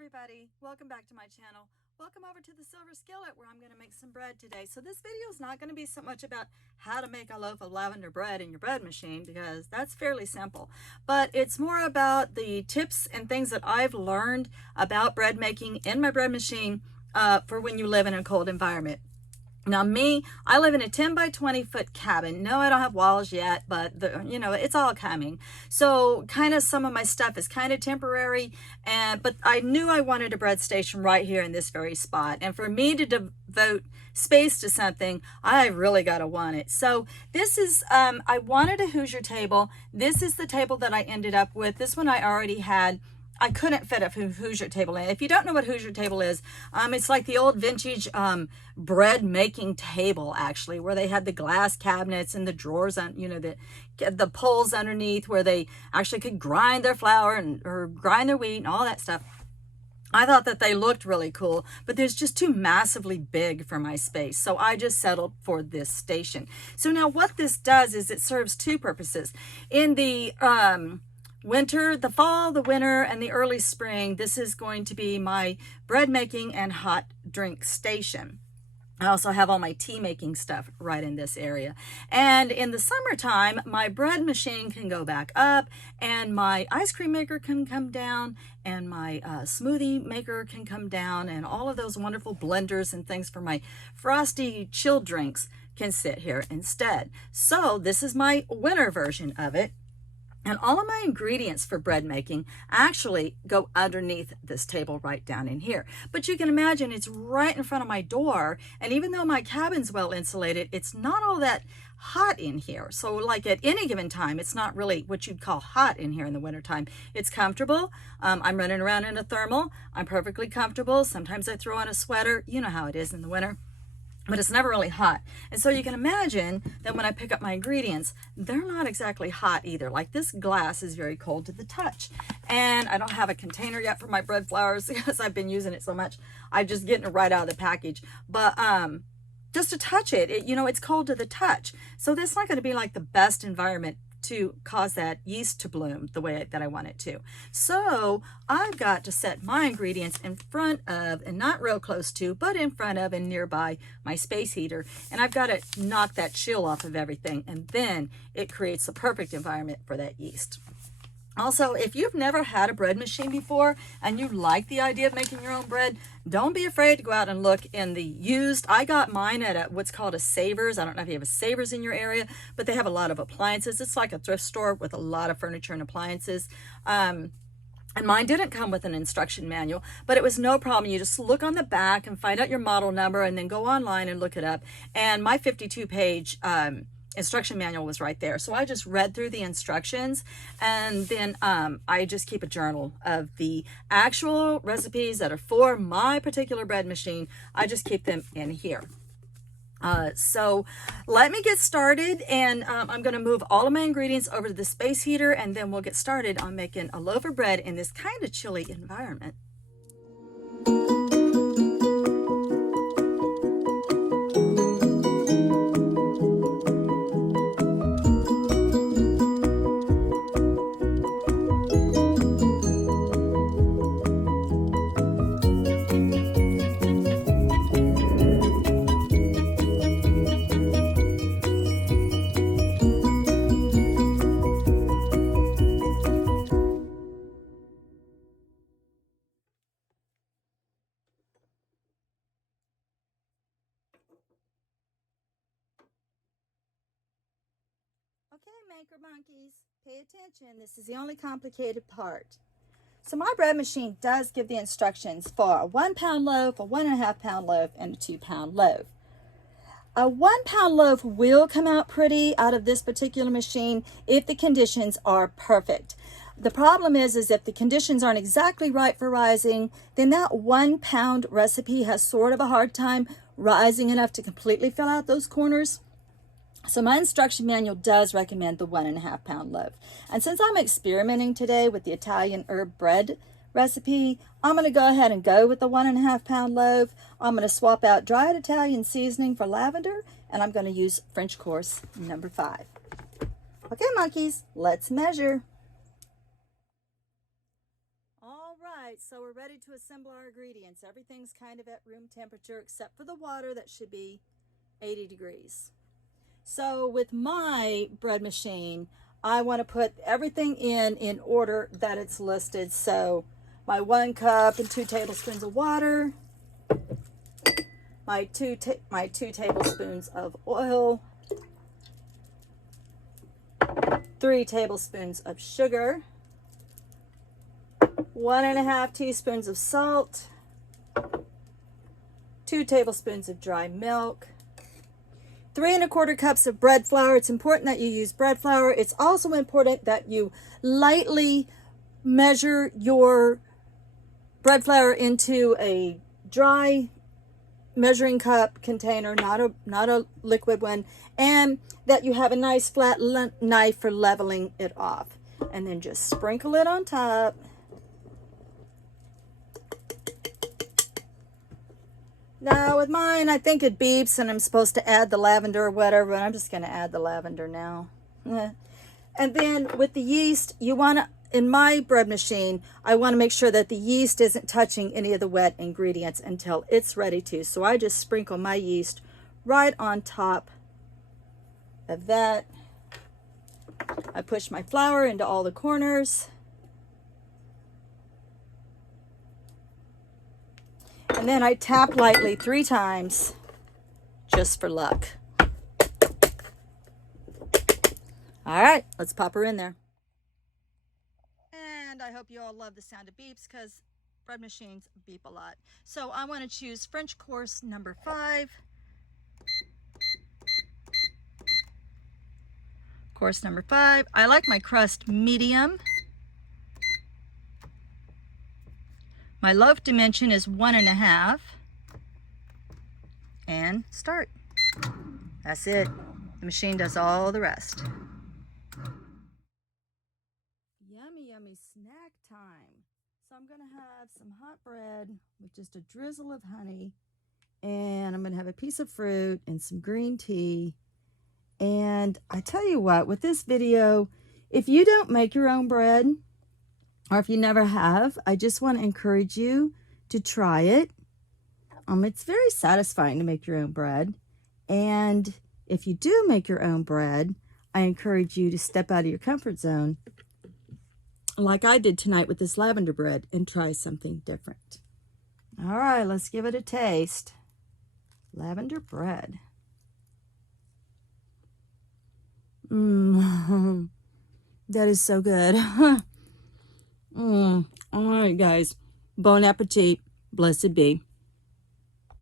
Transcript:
everybody, welcome back to my channel. Welcome over to the Silver Skillet where I'm going to make some bread today. So this video is not going to be so much about how to make a loaf of lavender bread in your bread machine, because that's fairly simple, but it's more about the tips and things that I've learned about bread making in my bread machine for when you live in a cold environment. Now I live in a 10 by 20 foot cabin. No, I don't have walls yet, but it's all coming. So kind of some of my stuff is kind of temporary, but I knew I wanted a bread station right here in this very spot. And for me to devote space to something, I really got to want it. So this is, I wanted a Hoosier table. This is the table that I ended up with. This one I already had. I couldn't fit a Hoosier table in. If you don't know what Hoosier table is, it's like the old vintage bread making table, actually, where they had the glass cabinets and the drawers on, the poles underneath where they actually could grind their flour or grind their wheat and all that stuff. I thought that they looked really cool, but there's just too massively big for my space. So I just settled for this station. So now what this does is it serves two purposes. In the the fall, the winter, and the early spring, this is going to be my bread making and hot drink station. I also have all my tea making stuff right in this area. And in the summertime, my bread machine can go back up, and my ice cream maker can come down, and my smoothie maker can come down, and all of those wonderful blenders and things for my frosty chilled drinks can sit here instead. So this is my winter version of it. And all of my ingredients for bread making actually go underneath this table right down in here. But you can imagine it's right in front of my door. And even though my cabin's well insulated, it's not all that hot in here. So like at any given time, it's not really what you'd call hot in here in the wintertime. It's comfortable. I'm running around in a thermal. I'm perfectly comfortable. Sometimes I throw on a sweater. You know how it is in the winter. But it's never really hot. And so you can imagine that when I pick up my ingredients, they're not exactly hot either. Like this glass is very cold to the touch. And I don't have a container yet for my bread flours because I've been using it so much. I'm just getting it right out of the package. But just to touch it, it's cold to the touch. So that's not going to be like the best environment to cause that yeast to bloom the way that I want it to. So I've got to set my ingredients in front of, and not real close to, but in front of and nearby my space heater. And I've got to knock that chill off of everything. And then it creates the perfect environment for that yeast. Also, if you've never had a bread machine before and you like the idea of making your own bread, don't be afraid to go out and look in the used. I got mine at what's called a Savers. I don't know if you have a Savers in your area, but they have a lot of appliances. It's like a thrift store with a lot of furniture and appliances. And mine didn't come with an instruction manual, but it was no problem. You just look on the back and find out your model number and then go online and look it up. And my 52-page instruction manual was right there. So I just read through the instructions, and then I just keep a journal of the actual recipes that are for my particular bread machine. I just keep them in here. So let me get started, and I'm going to move all of my ingredients over to the space heater, and then we'll get started on making a loaf of bread in this kind of chilly environment. Okay, maker monkeys, pay attention. This is the only complicated part. So my bread machine does give the instructions for a 1 pound loaf, a 1.5 pound loaf, and a 2 pound loaf. A 1 pound loaf will come out pretty out of this particular machine if the conditions are perfect. The problem is if the conditions aren't exactly right for rising, then that 1 pound recipe has sort of a hard time rising enough to completely fill out those corners. So my instruction manual does recommend the 1.5 pound loaf. And since I'm experimenting today with the Italian herb bread recipe, I'm going to go ahead and go with the 1.5 pound loaf. I'm going to swap out dried Italian seasoning for lavender, and I'm going to use French course number 5. Okay, monkeys, let's measure. All right. right, so we're ready to assemble our ingredients. Everything's kind of at room temperature except for the water that should be 80 degrees. So with my bread machine, I want to put everything in order that it's listed. So my 1 cup and 2 tablespoons of water, my two tablespoons of oil, 3 tablespoons of sugar, 1.5 teaspoons of salt, 2 tablespoons of dry milk, 3¼ cups of bread flour. It's important that you use bread flour. It's also important that you lightly measure your bread flour into a dry measuring cup container, not a liquid one, and that you have a nice flat knife for leveling it off. And then just sprinkle it on top. Now with mine, I think it beeps and I'm supposed to add the lavender or whatever, but I'm just going to add the lavender now. And then with the yeast, you want to, in my bread machine, I want to make sure that the yeast isn't touching any of the wet ingredients until it's ready to. So I just sprinkle my yeast right on top of that. I push my flour into all the corners. And then I tap lightly 3 times just for luck. All right, let's pop her in there. And I hope you all love the sound of beeps because bread machines beep a lot. So I want to choose French course number 5. Course number 5. I like my crust medium. My loaf dimension is 1.5. And start. That's it. The machine does all the rest. Yummy, yummy snack time. So I'm going to have some hot bread with just a drizzle of honey. And I'm going to have a piece of fruit and some green tea. And I tell you what, with this video, if you don't make your own bread, or if you never have, I just want to encourage you to try it. It's very satisfying to make your own bread. And if you do make your own bread, I encourage you to step out of your comfort zone, like I did tonight with this lavender bread, and try something different. All right, let's give it a taste. Lavender bread. That is so good. All right, guys. Bon appetit. Blessed be.